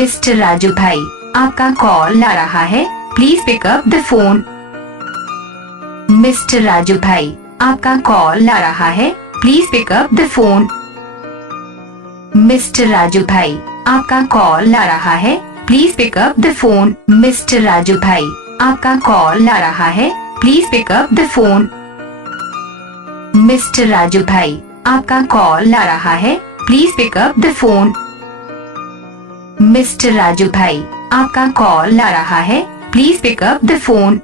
Mister Raju भाई, आपका call आ रहा है, please pick up the phone. Mister Raju भाई, आपका कॉल आ रहा है, please pick up the phone. Mister Raju भाई, आपका कॉल आ रहा है, please pick up the phone. Mister Raju भाई, आपका कॉल आ रहा है, please pick up the phone. Mister Raju भाई, आपका कॉल आ रहा है, please pick up the phone. Mister Raju भाई, आपका कॉल आ रहा है, please pick up the phone.